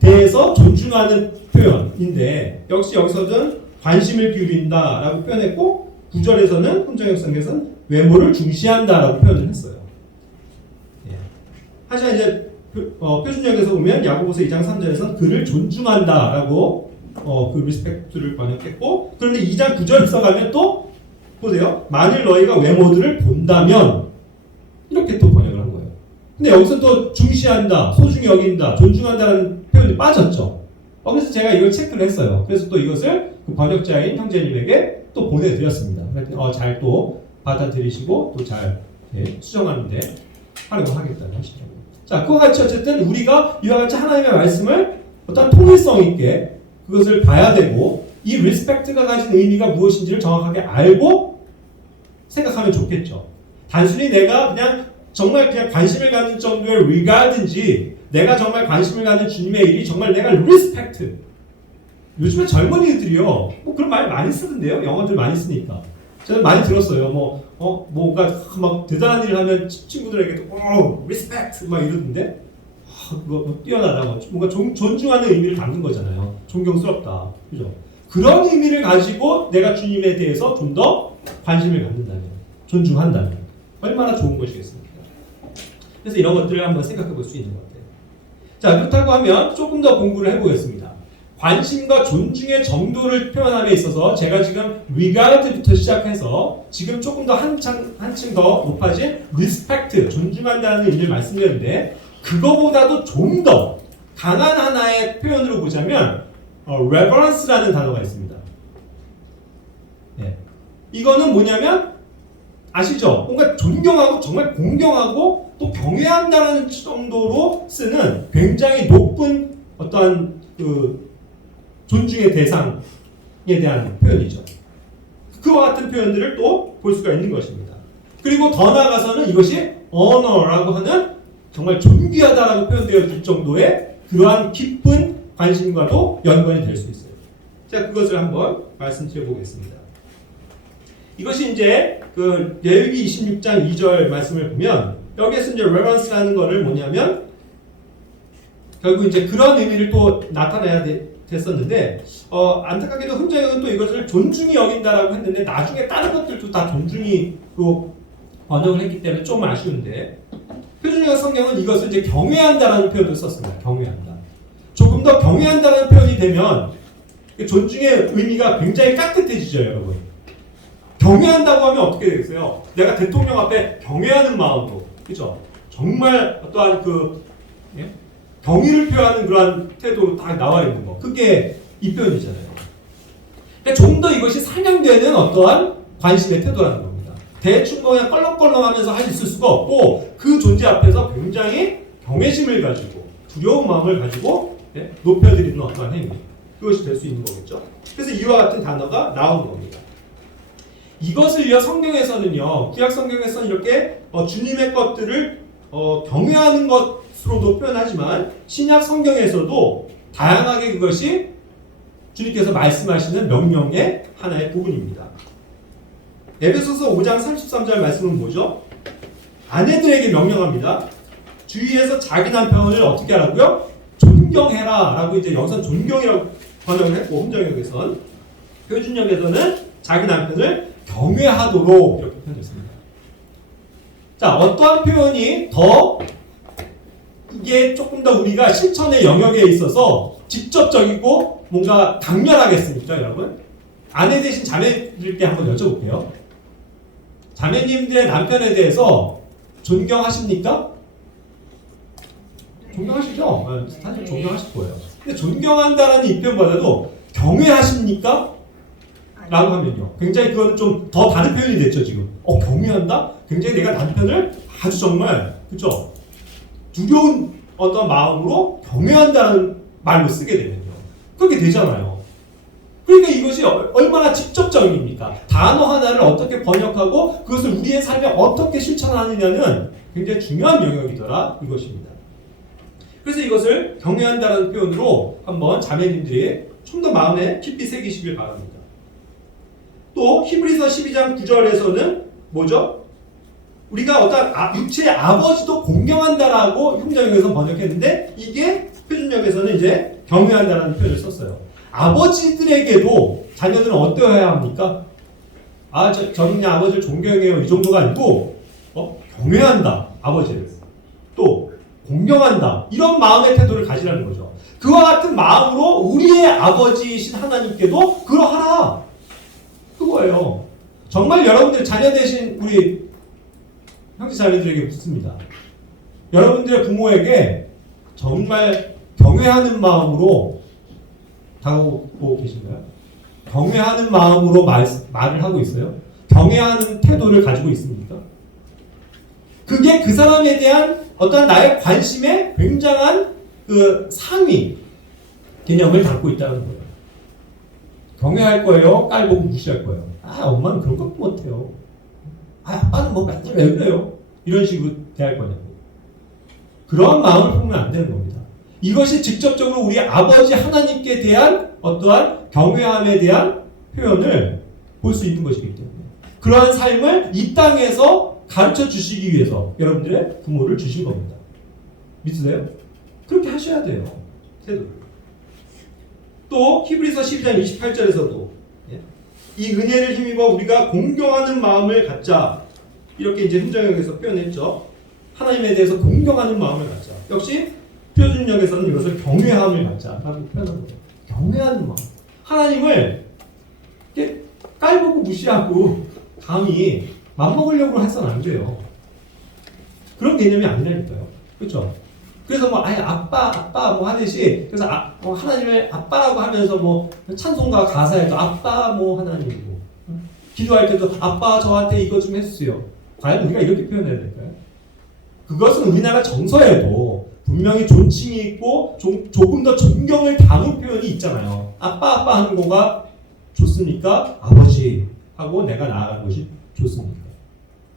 대해서 존중하는 표현인데 역시 여기서는 관심을 기울인다라고 표현했고 9절에서는 혼정역성에서는 외모를 중시한다라고 표현을 했어요. 예. 하지만 이제 표준역에서 보면 야고보서 2장 3절에서는 그를 존중한다라고 그 respect를 번역했고 그런데 2장 9절에서 가면 또 보세요. 만일 너희가 외모들을 본다면 이렇게 또 번역을 한 거예요. 근데 여기서 또 중시한다, 소중히 여긴다, 존중한다는 표현이 빠졌죠. 그래서 제가 이걸 체크를 했어요. 그래서 또 이것을 그 번역자인 형제님에게 또 보내드렸습니다. 잘 또 받아들이시고 또 잘 수정하는데 활용하겠다는 하시죠. 자, 그와 같이 어쨌든 우리가 이와 같이 하나님의 말씀을 어떤 통일성 있게 그것을 봐야 되고 이 리스펙트가 가진 의미가 무엇인지를 정확하게 알고 생각하면 좋겠죠. 단순히 내가 그냥 정말 그냥 관심을 갖는 정도의 regard인지 내가 정말 관심을 갖는 주님의 일이 정말 내가 respect. 요즘에 젊은이들이요. 뭐 그런 말 많이 쓰던데요. 영어들 많이 쓰니까. 저는 많이 들었어요. 뭔가 막 대단한 일을 하면 친구들에게도 respect 막 이러던데. 그거 뛰어나다. 뭔가 존중하는 의미를 담는 거잖아요. 존경스럽다. 그죠? 그런 의미를 가지고 내가 주님에 대해서 좀 더 관심을 갖는다면, 존중한다면 얼마나 좋은 것이겠습니까? 그래서 이런 것들을 한번 생각해 볼 수 있는 것 같아요. 자, 그렇다고 하면 조금 더 공부를 해보겠습니다. 관심과 존중의 정도를 표현함에 있어서 제가 지금 regard부터 시작해서 지금 조금 더 한층 더 높아진 respect, 존중한다는 의미를 말씀드렸는데 그거보다도 좀 더 강한 하나의 표현으로 보자면 reverence라는 단어가 있습니다. 네. 이거는 뭐냐면 아시죠? 뭔가 존경하고 정말 공경하고 또 경외한다는 정도로 쓰는 굉장히 높은 어떠한 그 존중의 대상에 대한 표현이죠. 그와 같은 표현들을 또 볼 수가 있는 것입니다. 그리고 더 나아가서는 이것이 honor라고 하는 정말 존귀하다라고 표현되어질 정도의 그러한 깊은 관심과도 연관이 될 수 있어요. 자, 그것을 한번 말씀드려 보겠습니다. 이것이 이제 그 레위기 26장 2절 말씀을 보면 여기에서 이제 reverence라는 거를 뭐냐면 결국 이제 그런 의미를 또 나타내야 됐었는데 안타깝게도 흥정역은 또 이것을 존중히 여긴다라고 했는데 나중에 다른 것들도 다 존중히로 번역을 했기 때문에 좀 아쉬운데 표준역 성경은 이것을 이제 경외한다라는 표현을 썼습니다. 경외한다. 조금 더 경외한다라는 표현이 되면 존중의 의미가 굉장히 깍듯해지죠, 여러분. 경외한다고 하면 어떻게 되겠어요? 내가 대통령 앞에 경외하는 마음으로, 그죠? 정말 어떠한 경의를 표하는 그러한 태도로 다 나와 있는 거. 그게 이 표현이잖아요. 그러니까 좀 더 이것이 상향되는 어떠한 관심의 태도라는 겁니다. 대충 뭐 그냥 껄렁껄렁하면서 있을 수가 없고 그 존재 앞에서 굉장히 경외심을 가지고 두려운 마음을 가지고 높여드리는 어떠한 행위 그것이 될 수 있는 거겠죠. 그래서 이와 같은 단어가 나오는 겁니다. 이것을요 성경에서는요 구약 성경에서는 이렇게 주님의 것들을 경외하는 것으로도 표현하지만 신약 성경에서도 다양하게 그것이 주님께서 말씀하시는 명령의 하나의 부분입니다. 에베소서 5장 33절 말씀은 뭐죠? 아내들에게 명령합니다. 주위에서 자기 남편을 어떻게 하라고요? 존경해라 라고 이제 여기서 존경이라고 번역을 했고 혼정역에서는 표준역에서는 자기 남편을 경외하도록 이렇게 표현했습니다. 자, 어떠한 표현이 더 이게 조금 더 우리가 실천의 영역에 있어서 직접적이고 뭔가 강렬하겠습니까, 여러분? 아내 대신 자매들께 한번 여쭤볼게요. 자매님들의 남편에 대해서 존경하십니까? 존경하시죠? 사실 존경하실 거예요. 근데 존경한다라는 이 표현보다도 경외하십니까? 라고 하면요. 굉장히 그건 좀 더 다른 표현이 됐죠, 지금. 경외한다? 굉장히 내가 남편을 아주 정말, 그죠? 두려운 어떤 마음으로 경외한다는 말로 쓰게 되면요. 그렇게 되잖아요. 그러니까 이것이 얼마나 직접적입니까? 단어 하나를 어떻게 번역하고 그것을 우리의 삶에 어떻게 실천하느냐는 굉장히 중요한 영역이더라, 이것입니다. 그래서 이것을 경외한다는 표현으로 한번 자매님들이 좀 더 마음에 깊이 새기시길 바랍니다. 또 히브리서 12장 9절에서는 뭐죠? 우리가 어떤 육체의 아버지도 공경한다라고 형제역에서 번역했는데 이게 표준역에서는 이제 경외한다라는 표현을 썼어요. 아버지들에게도 자녀들은 어떠해야 합니까? 저는 그냥 아버지를 존경해요 이 정도가 아니고 경외한다 아버지를 또 공경한다 이런 마음의 태도를 가지라는 거죠. 그와 같은 마음으로 우리의 아버지이신 하나님께도 그러하라 그거예요. 정말 여러분들 자녀 되신 우리 형제 자매들에게 묻습니다. 여러분들의 부모에게 정말 경외하는 마음으로 다가오고 계신가요? 경외하는 마음으로 말을 하고 있어요? 경외하는 태도를 가지고 있습니까? 그게 그 사람에 대한 어떤 나의 관심의 굉장한 그 상위 개념을 담고 있다는 거예요. 경외할 거예요? 깔보고 무시할 거예요? 엄마는 그런 거 못해요. 아빠는 뭐 맨날 왜 그래요? 이런 식으로 대할 거냐고. 그러한 마음을 품으면 안 되는 겁니다. 이것이 직접적으로 우리 아버지 하나님께 대한 어떠한 경외함에 대한 표현을 볼 수 있는 것이기 때문에 그러한 삶을 이 땅에서 가르쳐 주시기 위해서 여러분들의 부모를 주신 겁니다. 믿으세요? 그렇게 하셔야 돼요. 태도를. 또 히브리서 12장 28절에서도 이 은혜를 힘입어 우리가 공경하는 마음을 갖자 이렇게 이제 흔정역에서 표현했죠. 하나님에 대해서 공경하는 마음을 갖자. 역시 표준역에서는 이것을 경외함을 갖자라고 표현한 거예요. 경외하는 마음. 하나님을 이렇게 깔보고 무시하고 감히 맘먹으려고 해서는 안 돼요. 그런 개념이 아니라니까요. 그렇죠? 그래서 뭐 아빠 뭐 하듯이 그래서 하나님을 아빠라고 하면서 뭐 찬송가 가사에도 아빠 뭐 하나님이고 기도할 때도 아빠 저한테 이거 좀 해주세요. 과연 우리가 이렇게 표현해야 될까요? 그것은 우리나라 정서에도 분명히 존칭이 있고 조금 더 존경을 담은 표현이 있잖아요. 아빠 하는 거가 좋습니까? 아버지 하고 내가 나아가는 것이 좋습니까?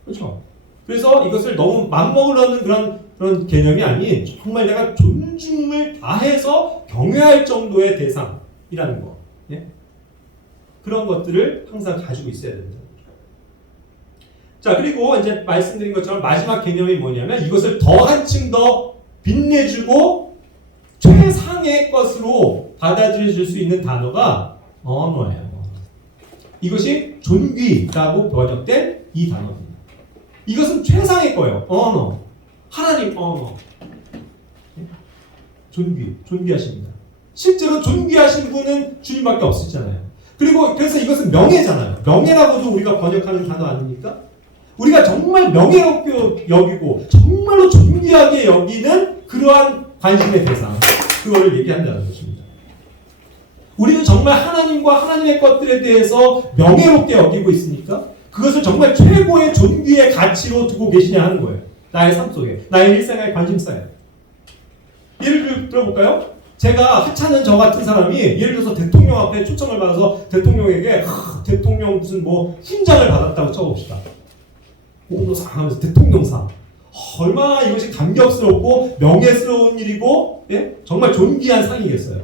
그렇죠? 그래서 이것을 너무 맘먹으려는 그런 개념이 아닌 정말 내가 존중을 다해서 경외할 정도의 대상이라는 거. 예? 그런 것들을 항상 가지고 있어야 됩니다. 자, 그리고 이제 말씀드린 것처럼 마지막 개념이 뭐냐면 이것을 더 한층 더 빛내주고 최상의 것으로 받아들여질 수 있는 단어가 언어예요. 이것이 존귀라고 번역된 이 단어입니다. 이것은 최상의 거예요. 언어. 하나님 언어. 존귀하십니다. 실제로 존귀하신 분은 주님밖에 없으시잖아요. 그리고 그래서 이것은 명예잖아요. 명예라고도 우리가 번역하는 단어 아닙니까? 우리가 정말 명예롭게 여기고 정말로 존귀하게 여기는 그러한 관심의 대상, 그거를 얘기한다는 것입니다. 우리는 정말 하나님과 하나님의 것들에 대해서 명예롭게 여기고 있습니까? 그것을 정말 최고의 존귀의 가치로 두고 계시냐 하는 거예요. 나의 삶 속에, 나의 일생의 관심사에. 예를 들어볼까요? 제가 하찮은 저 같은 사람이 예를 들어서 대통령 앞에 초청을 받아서 대통령에게 대통령 무슨 뭐 훈장을 받았다고 쳐봅시다. 공로상 하면서 대통령상. 얼마나 이것이 감격스럽고 명예스러운 일이고, 예? 정말 존귀한 상이겠어요.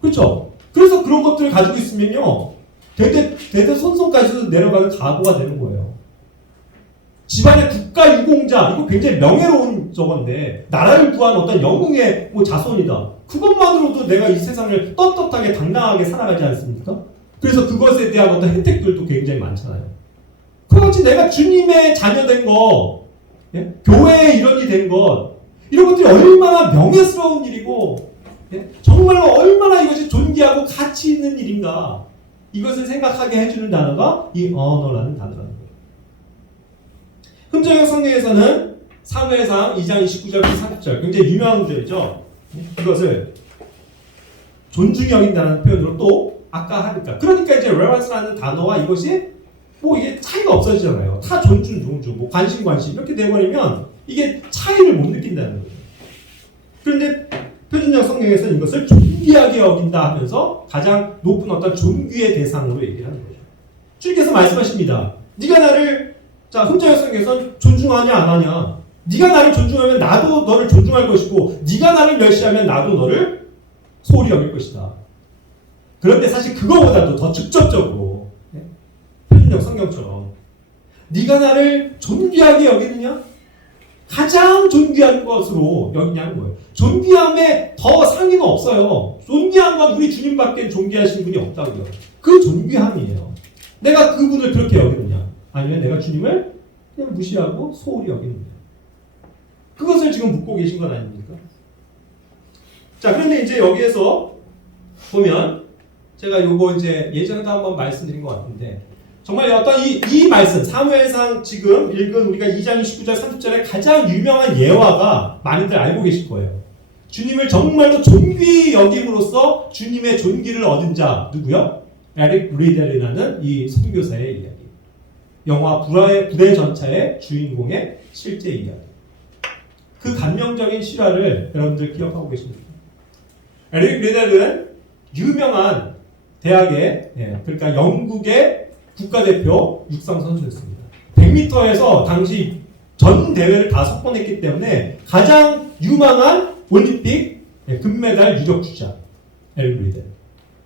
그렇죠? 그래서 그런 것들을 가지고 있으면요, 대대손손까지도 내려가는 각오가 되는 거예요. 집안의 국가 유공자, 이거 굉장히 명예로운 저건데, 나라를 구한 어떤 영웅의 뭐 자손이다. 그것만으로도 내가 이 세상을 떳떳하게 당당하게 살아가지 않습니까? 그래서 그것에 대한 어떤 혜택들도 굉장히 많잖아요. 그렇지, 내가 주님의 자녀된 거, 예? 교회의 일원이 된 것, 이런 것들이 얼마나 명예스러운 일이고, 예? 정말로 얼마나 이것이 존귀하고 가치 있는 일인가, 이것을 생각하게 해주는 단어가 이 언어라는 단어라는 거예요. 흠정역 성경에서는 사무엘상 2장 29절부터 30절, 굉장히 유명한 구절이죠. 이것을 존중히 여긴다는 표현으로 또 아까 하니까, 그러니까 이제 reverence라는 단어와 이것이 뭐 이게 차이가 없어지잖아요. 타 존중, 뭐 관심 이렇게 돼버리면 이게 차이를 못 느낀다는 거예요. 그런데 표준역 성경에서는 이것을 존귀하게 여긴다 하면서 가장 높은 어떤 존귀의 대상으로 얘기를 하는 거죠. 주님께서 말씀하십니다. 네가 나를, 자, 흠정역 성경에서는 존중하냐 안 하냐, 네가 나를 존중하면 나도 너를 존중할 것이고, 네가 나를 멸시하면 나도 너를 소홀히 여길 것이다. 그런데 사실 그거보다도 더 직접적으로 표준역 성경처럼 네가 나를 존귀하게 여기느냐? 가장 존귀한 것으로 여기냐는 거예요. 존귀함에 더 상위는 없어요. 존귀한 건 우리 주님밖에 존귀하신 분이 없다고요. 그 존귀함이에요. 내가 그분을 그렇게 여기느냐? 아니면 내가 주님을 그냥 무시하고 소홀히 여기느냐? 그것을 지금 묻고 계신 건 아닙니까? 자, 그런데 이제 여기에서 보면 제가 요거 이제 예전에도 한번 말씀드린 것 같은데, 정말 어떤 이 말씀, 사무엘상 지금 읽은 우리가 2장 29절 30절에 가장 유명한 예화가 많이들 알고 계실 거예요. 주님을 정말로 존귀히 여김으로써 주님의 존귀를 얻은 자, 누구요? 에릭 리델이라는 이 선교사의 이야기. 영화 불의 전차의 주인공의 실제 이야기. 그 감명적인 실화를 여러분들 기억하고 계십니까? 에릭 리델은 유명한 대학의, 그러니까 영국의 국가대표 육상 선수였습니다. 100m에서 당시 전 대회를 다 석권했기 때문에 가장 유망한 올림픽 금메달 유력 주자 에릭 리델.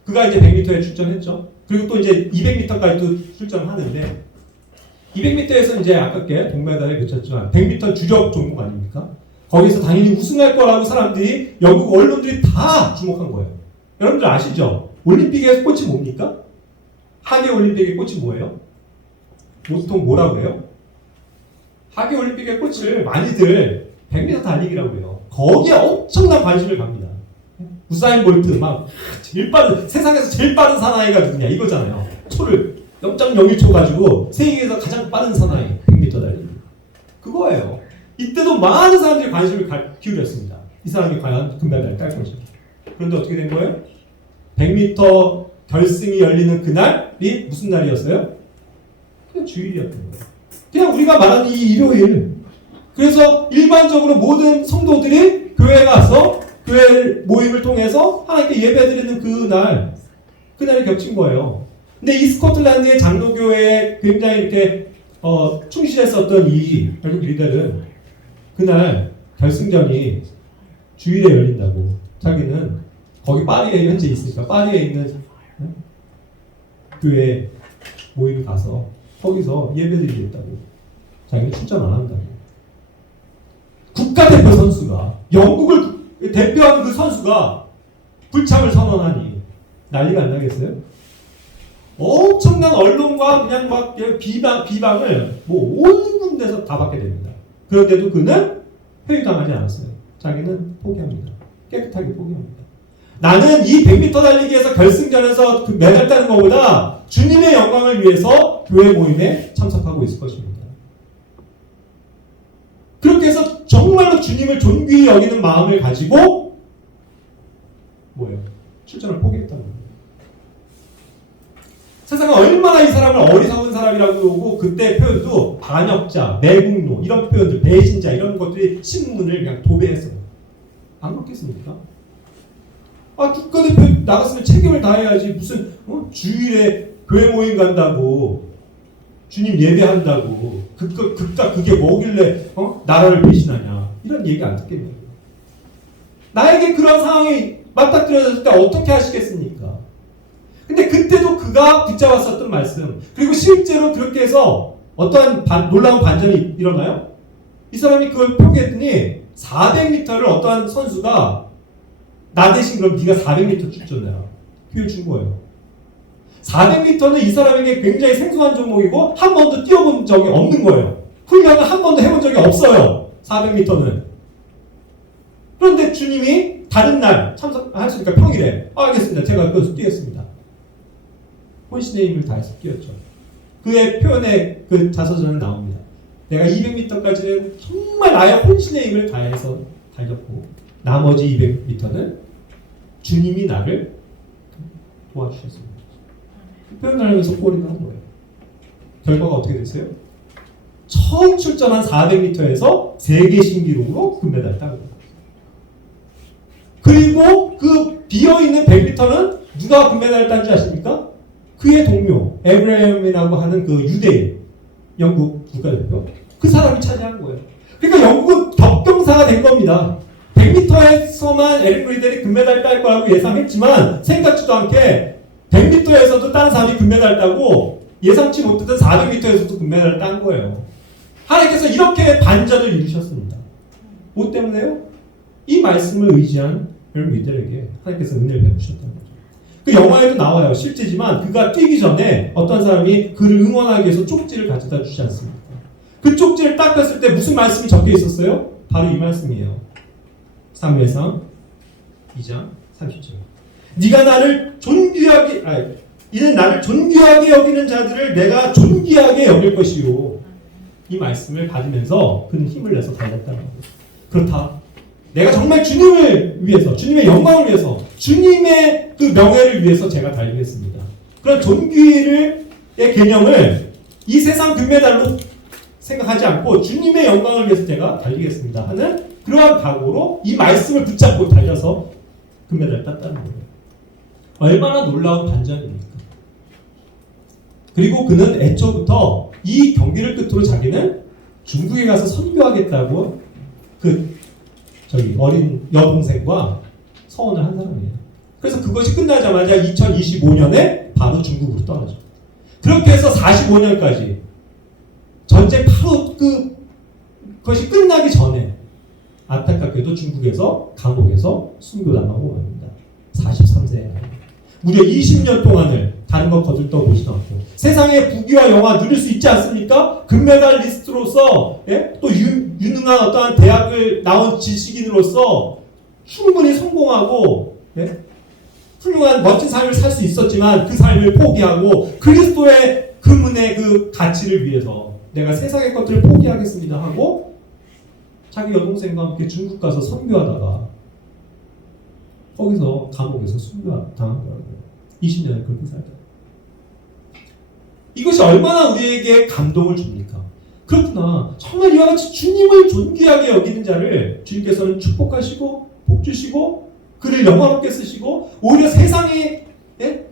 그가 이제 100m에 출전했죠. 그리고 또 이제 200m까지도 출전하는데, 200m에서 이제 아깝게 동메달을 놓쳤지만 100m 주력 종목 아닙니까? 거기서 당연히 우승할 거라고 사람들이, 영국 언론들이 다 주목한 거예요. 여러분들 아시죠? 올림픽의 꽃이 뭡니까? 하계 올림픽의 꽃이 뭐예요? 보통 뭐라고 해요? 하계 올림픽의 꽃을 많이들 100m 달리기라고 해요. 거기에 엄청난 관심을 갑니다. 우사인 볼트 막 제일 빠른, 세상에서 제일 빠른 사나이가 누구냐 이거잖아요. 초를 0.01초 가지고 세계에서 가장 빠른 사나이 100m 달리기. 그거예요. 이때도 많은 사람들이 관심을 기울였습니다. 이 사람이 과연 금메달을 딸 것인가. 그런데 어떻게 된 거예요? 100m 결승이 열리는 그날이 무슨 날이었어요? 그냥 주일이었던 거예요. 그냥 우리가 말하는 이 일요일. 그래서 일반적으로 모든 성도들이 교회에 가서 교회 모임을 통해서 하나님께 예배드리는 그날이 겹친 거예요. 근데 이 스코틀랜드의 장로교회에 굉장히 이렇게 충실했었던 이 리더는 그날 결승전이 주일에 열린다고, 자기는 거기 파리에 현재 있으니까 파리에 있는 교회 모임에 가서 거기서 예배드리겠다고, 자기는 출전 안 한다고. 국가대표 선수가, 영국을 대표하는 그 선수가 불참을 선언하니 난리가 안 나겠어요? 엄청난 언론과 그냥 막 비방을 뭐 온 군데서 다 받게 됩니다. 그런데도 그는 회유당하지 않았어요. 자기는 포기합니다. 깨끗하게 포기합니다. 나는 이 100m 달리기에서 결승전에서 그 메달 따는 것보다 주님의 영광을 위해서 교회 모임에 참석하고 있을 것입니다. 그렇게 해서 정말로 주님을 존귀히 여기는 마음을 가지고 뭐예요? 출전을 포기했다는 거예요. 세상에 얼마나 이 사람을 어리석은 사람이라고 그러고 그때 표현도 반역자, 매국노 이런 표현들, 배신자 이런 것들이 신문을 그냥 도배했어요. 안 그렇겠습니까? 국가대표 나갔으면 책임을 다해야지 무슨 주일에 교회 모임 간다고 주님 예배한다고 그게 뭐길래 나라를 배신하냐 이런 얘기 안 듣겠냐고. 나에게 그런 상황이 맞닥뜨려졌을 때 어떻게 하시겠습니까? 근데 그때도 그가 붙잡았었던 말씀, 그리고 실제로 그렇게 해서 어떠한 놀라운 반전이 일어나요? 이 사람이 그걸 표기했더니 400m를 어떠한 선수가 나 대신 그럼 네가 400m 출전해라 기회를 준 거예요. 400m는 이 사람에게 굉장히 생소한 종목이고 한 번도 뛰어본 적이 없는 거예요. 훈련을 한 번도 해본 적이 없어요. 400m는. 그런데 주님이 다른 날 참석하시니까 평일에 알겠습니다. 제가 그것을 뛰겠습니다. 혼신의 힘을 다해서 뛰었죠. 그의 표현의 그 자서전에 나옵니다. 내가 200m까지는 정말 나의 혼신의 힘을 다해서 달렸고 나머지 200m는 주님이 나를 도와주셨습니다. 그 표현을 하면서 꼬리를 한 거예요. 결과가 어떻게 됐어요? 처음 출전한 400m에서 세계 신기록으로 금메달을 딴 거예요. 그리고 그 비어있는 100m는 누가 금메달을 딴지 아십니까? 그의 동료 에브라임이라고 하는 그 유대인 영국 국가대표 그 사람이 차지한 거예요. 그러니까 영국은 격경사가 된 겁니다. 100m에서만 에릭 리델이 금메달 딸 거라고 예상했지만 생각지도 않게 100m에서도 다른 사람이 금메달 따고 예상치 못했던 400m에서도 금메달을 딴 거예요. 하나님께서 이렇게 반전을 이루셨습니다. 뭐 때문에요? 이 말씀을 의지한 에릭 리델에게 하나님께서 은혜를 베푸셨다는 거죠. 그 영화에도 나와요. 실제지만 그가 뛰기 전에 어떤 사람이 그를 응원하기 위해서 쪽지를 가져다 주지 않습니까? 그 쪽지를 딱 뺐을 때 무슨 말씀이 적혀 있었어요? 바로 이 말씀이에요. 사무엘상 2장 30절. 네가 나를 이는 나를 존귀하게 여기는 자들을 내가 존귀하게 여길 것이요. 이 말씀을 받으면서 그는 힘을 내서 달렸다는 거예요. 그렇다. 내가 정말 주님을 위해서, 주님의 영광을 위해서, 주님의 그 명예를 위해서 제가 달리겠습니다. 그런 존귀의 개념을 이 세상 금메달로 생각하지 않고 주님의 영광을 위해서 제가 달리겠습니다 하는 그러한 각오로 이 말씀을 붙잡고 달려서 금메달을 땄다는 거예요. 얼마나 놀라운 반전입니까? 그리고 그는 애초부터 이 경기를 끝으로 자기는 중국에 가서 선교하겠다고 어린 여동생과 서원을 한 사람이에요. 그래서 그것이 끝나자마자 2025년에 바로 중국으로 떠나죠. 그렇게 해서 45년까지 전쟁 바로 그것이 끝나기 전에 안타깝게도 중국에서 감옥에서 순교당하고 맙니다. 43세에 무려 20년 동안을 다른 것 거들떠 보지도 않고 세상의 부귀와 영화 누릴 수 있지 않습니까? 금메달리스트로서 또 유능한 어떠한 대학을 나온 지식인으로서 충분히 성공하고 훌륭한 멋진 삶을 살 수 있었지만 그 삶을 포기하고 그리스도의 금은의 그 가치를 위해서 내가 세상의 것들을 포기하겠습니다 하고 자기 여동생과 함께 중국 가서 선교하다가 거기서 감옥에서 순교당한 거라고요. 20년을 그렇게 살다. 이것이 얼마나 우리에게 감동을 줍니까? 그렇구나. 정말 이와 같이 주님을 존귀하게 여기는 자를 주님께서는 축복하시고 복주시고 그를 영화롭게 쓰시고 오히려 세상이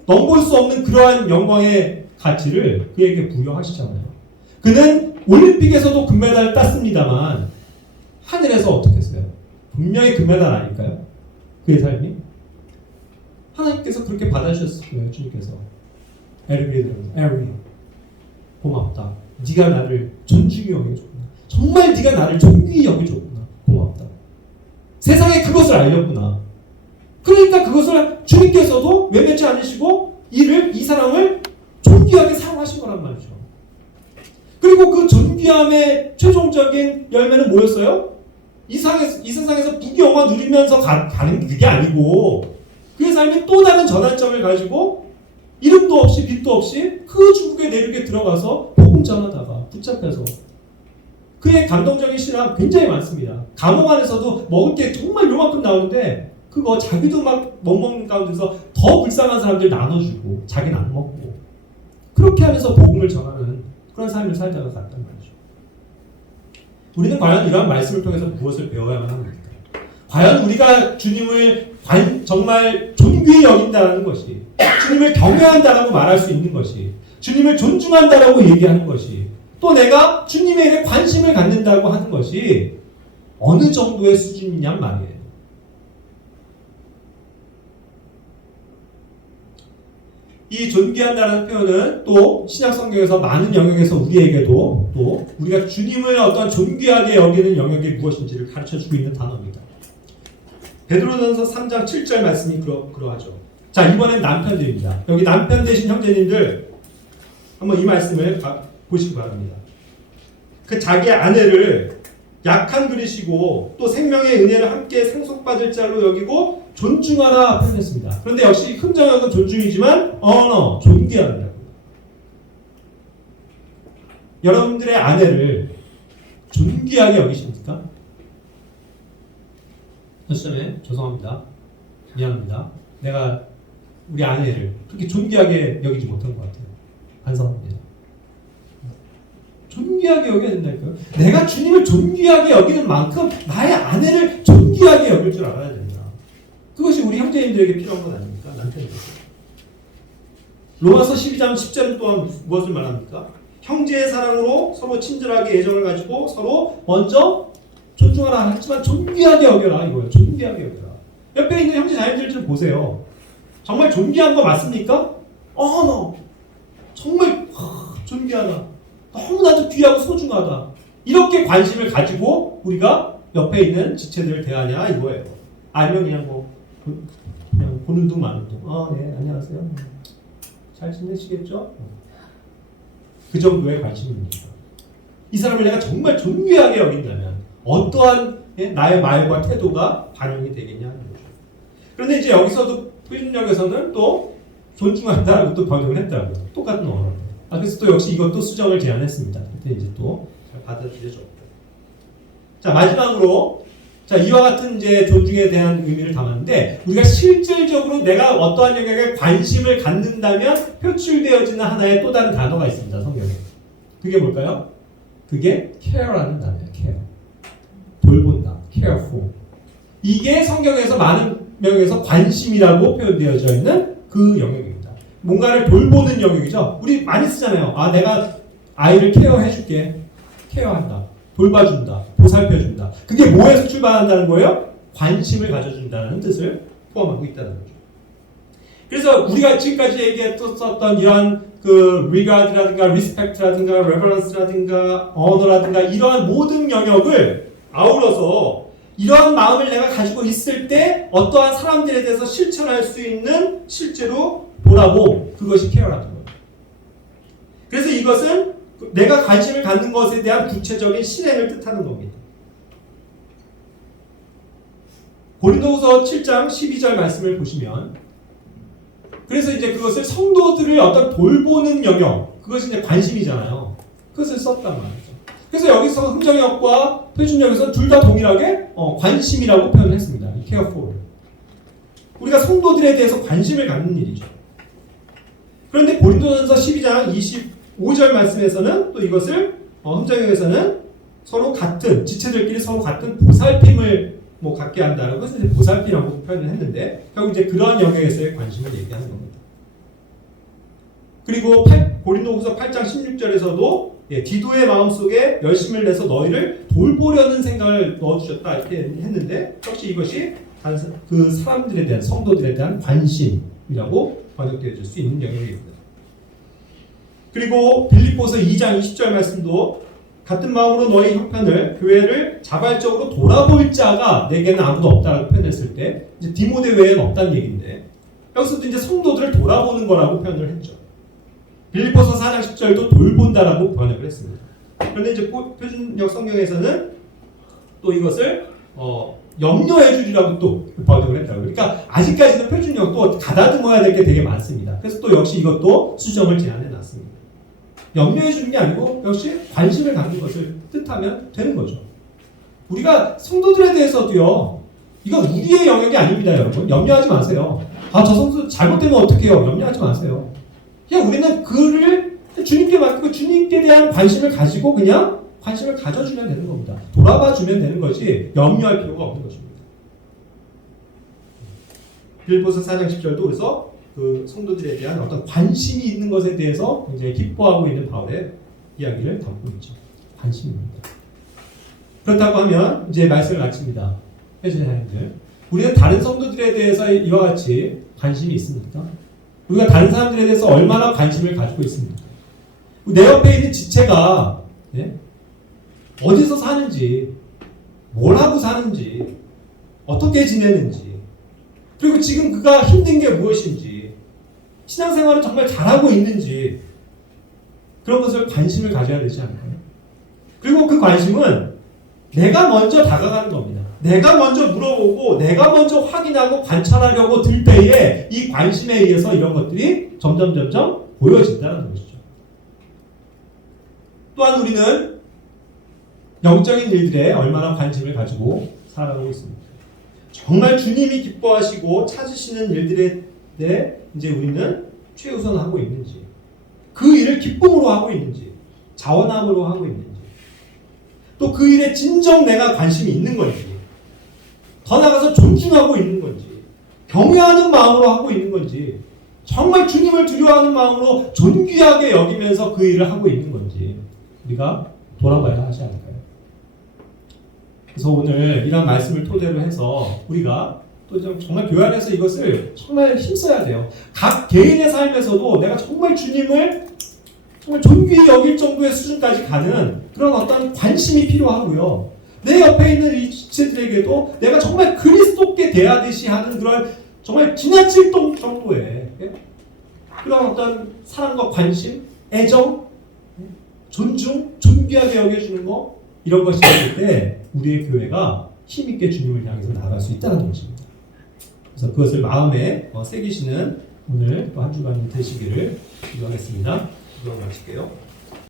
넘볼 수 없는 그러한 영광의 가치를 그에게 부여하시잖아요. 그는 올림픽에서도 금메달을 땄습니다만 하늘에서 어떻게 했어요? 분명히 금메달 아닐까요? 그의 삶이? 하나님께서 그렇게 받아주셨을 거예요. 주님께서 에릭 고맙다. 네가 나를 존중히 여겨줬구나. 정말 네가 나를 존귀히 여겨줬구나. 고맙다. 세상에 그것을 알렸구나. 그러니까 그것을 주님께서도 외면치 않으시고 이 사람을 존귀하게 사용하신 거란 말이죠. 그리고 그 존귀함의 최종적인 열매는 뭐였어요? 이 세상에서 부귀영화 누리면서 가는 그게 아니고 그의 삶이 또 다른 전환점을 가지고 이름도 없이 빛도 없이 그 중국의 내륙에 들어가서 복음 전하다가 붙잡혀서 그의 감동적인 실화 굉장히 많습니다. 감옥 안에서도 먹을 게 정말 요만큼 나오는데 그거 자기도 막 못 먹는 가운데서 더 불쌍한 사람들 나눠주고 자기는 안 먹고 그렇게 하면서 복음을 전하는 그런 삶을 살다가 갔단 말이죠. 우리는 과연 이러한 말씀을 통해서 무엇을 배워야만 합니까? 과연 우리가 주님을 정말 존귀히 여긴다는 것이, 주님을 경외한다라고 말할 수 있는 것이, 주님을 존중한다라고 얘기하는 것이, 또 내가 주님에 대해 관심을 갖는다고 하는 것이 어느 정도의 수준이냔 말이에요. 이 존귀한다는 표현은 또 신약성경에서 많은 영역에서 우리에게도 또 우리가 주님을 어떤 존귀하게 여기는 영역이 무엇인지를 가르쳐주고 있는 단어입니다. 베드로전서 3장 7절 말씀이 그러하죠. 자, 이번엔 남편들입니다. 여기 남편 되신 형제님들 한번 이 말씀을 보시기 바랍니다. 그 자기 아내를 약한 그릇이고 또 생명의 은혜를 함께 상속받을 자로 여기고 존중하라 표현했습니다. 그런데 역시 흥정역은 존중이지만 언어, 존귀한다고. 여러분들의 아내를 존귀하게 여기십니까? 전에 죄송합니다. 미안합니다. 내가 우리 아내를 그렇게 존귀하게 여기지 못한 것 같아요. 반성합니다. 존귀하게 여겨야 된다니까요. 내가 주님을 존귀하게 여기는 만큼 나의 아내를 존귀하게 여길 줄 알아야 된다. 그것이 우리 형제님들에게 필요한 것 아닙니까? 남편에게. 로마서 12장 10절은 또한 무엇을 말합니까? 형제의 사랑으로 서로 친절하게 애정을 가지고 서로 먼저 존중하라 했지만 존귀하게 여겨라 이거예요. 존귀하게 여겨라. 옆에 있는 형제 자매들 좀 보세요. 정말 존귀한 거 맞습니까? 너 정말 존귀하다. 너무나도 귀하고 소중하다. 이렇게 관심을 가지고 우리가 옆에 있는 지체들을 대하냐 이거예요. 아니면 그냥 보는 둥 마는 둥. 네, 안녕하세요. 잘 지내시겠죠? 그 정도의 관심입니다. 이 사람을 내가 정말 존귀하게 여긴다면 어떠한 나의 말과 태도가 반영이 되겠냐 하는 거죠. 그런데 이제 여기서도 표준역에서는 또 존중한다라고 또 번역을 했더라고요. 똑같은 언어로. 그래서 또 역시 이것도 수정을 제안했습니다. 그때 이제 또 잘 받아들여졌고. 자, 마지막으로 이와 같은 이제 존중에 대한 의미를 담았는데 우리가 실질적으로 내가 어떠한 영역에 관심을 갖는다면 표출되어지는 하나의 또 다른 단어가 있습니다. 성경에. 그게 뭘까요? 그게 care라는 단어예요. care. 돌본다. care for. 이게 성경에서 많은 명에서 관심이라고 표현되어져 있는 그 영역입니다. 뭔가를 돌보는 영역이죠. 우리 많이 쓰잖아요. 내가 아이를 케어해줄게. 케어한다. 돌봐준다. 보살펴준다. 그게 뭐에서 출발한다는 거예요? 관심을 가져준다는 뜻을 포함하고 있다는 거죠. 그래서 우리가 지금까지 얘기했었던 이러한 그 regard라든가 respect라든가 reverence라든가 honor라든가 이러한 모든 영역을 아울러서 이러한 마음을 내가 가지고 있을 때 어떠한 사람들에 대해서 실천할 수 있는 실제로 돌아보 그것이 케어라는 거예요. 그래서 이것은 내가 관심을 갖는 것에 대한 구체적인 실행을 뜻하는 겁니다. 고린도후서 7장 12절 말씀을 보시면 그래서 이제 그것을 성도들을 어떤 돌보는 영역 그것이 이제 관심이잖아요. 그것을 썼단 말이죠. 그래서 여기서 흥정역과 표준역에서 둘 다 동일하게 관심이라고 표현했습니다. 이 care for. 우리가 성도들에 대해서 관심을 갖는 일이죠. 그런데 고린도전서 12장 25절 말씀에서는 또 이것을 흥정역에서는 서로 같은 지체들끼리 서로 같은 보살핌을 갖게 한다는 것을 이제 보살핌이라고 표현을 했는데 결국 이제 그러한 영역에서의 관심을 얘기하는 겁니다. 그리고 고린도후서 8장 16절에서도 디도의 마음속에 열심을 내서 너희를 돌보려는 생각을 넣어주셨다 이렇게 했는데 역시 이것이 그 사람들에 대한 성도들에 대한 관심이라고 번역되어질 수 있는 영역입니다. 그리고 빌립보서 2장 20절 말씀도 같은 마음으로 너희 형편을 교회를 자발적으로 돌아볼 자가 내게는 아무도 없다라고 표현했을 때 이제 디모데 외에는 없다는 얘기인데 여기서도 이제 성도들을 돌아보는 거라고 표현을 했죠. 빌립보서 4장 10절도 돌본다라고 번역을 했습니다. 그런데 이제 표준역 성경에서는 또 이것을 염려해 주리라고 또 번역을 했다고요. 그러니까 아직까지는 표준역도 가다듬어야 될 게 되게 많습니다. 그래서 또 역시 이것도 수정을 제안해 놨습니다. 염려해 주는 게 아니고 역시 관심을 갖는 것을 뜻하면 되는 거죠. 우리가 성도들에 대해서도요. 이건 우리의 영역이 아닙니다, 여러분. 염려하지 마세요. 저 성도 잘못되면 어떡해요? 염려하지 마세요. 그냥 우리는 그를 주님께 맡기고 주님께 대한 관심을 가지고 그냥 관심을 가져주면 되는 겁니다. 돌아봐 주면 되는 거지 염려할 필요가 없는 것입니다. 빌립보서 4장 10절도 그래서 그 성도들에 대한 어떤 관심이 있는 것에 대해서 이제 기뻐하고 있는 바울의 이야기를 담고 있죠. 관심입니다. 그렇다고 하면 이제 말씀을 마칩니다. 회전사님들, 우리는 다른 성도들에 대해서 이와 같이 관심이 있습니까? 우리가 다른 사람들에 대해서 얼마나 관심을 가지고 있습니까? 내 옆에 있는 지체가 어디서 사는지, 뭘 하고 사는지, 어떻게 지내는지, 그리고 지금 그가 힘든 게 무엇인지, 신앙생활을 정말 잘하고 있는지, 그런 것을 관심을 가져야 되지 않을까요? 그리고 그 관심은 내가 먼저 다가가는 겁니다. 내가 먼저 물어보고, 내가 먼저 확인하고 관찰하려고 들 때에 이 관심에 의해서 이런 것들이 점점 보여진다는 것이죠. 또한 우리는 영적인 일들에 얼마나 관심을 가지고 살아가고 있습니다. 정말 주님이 기뻐하시고 찾으시는 일들에 대해 이제 우리는 최우선하고 있는지, 그 일을 기쁨으로 하고 있는지, 자원함으로 하고 있는지, 또 그 일에 진정 내가 관심이 있는 건지, 더 나아가서 존중하고 있는 건지, 경외하는 마음으로 하고 있는 건지, 정말 주님을 두려워하는 마음으로 존귀하게 여기면서 그 일을 하고 있는 건지 우리가 돌아봐야 하지 않을까요? 그래서 오늘 이런 말씀을 토대로 해서 우리가 또 정말 교회 안에서 이것을 정말 힘써야 돼요. 각 개인의 삶에서도 내가 정말 주님을 정말 존귀히 여길 정도의 수준까지 가는 그런 어떤 관심이 필요하고요. 내 옆에 있는 이 지체들에게도 내가 정말 그리스도께 대하듯이 하는 그런 정말 지나칠 정도의 그런 어떤 사랑과 관심, 애정, 존중, 존귀하게 여겨주는 거, 이런 것이 있을 때 우리의 교회가 힘있게 주님을 향해서 나아갈 수 있다는 것입니다. 그래서 그것을 마음에 새기시는 오늘 또 한 주간이 되시기를 기도하겠습니다. 기도 마칠게요.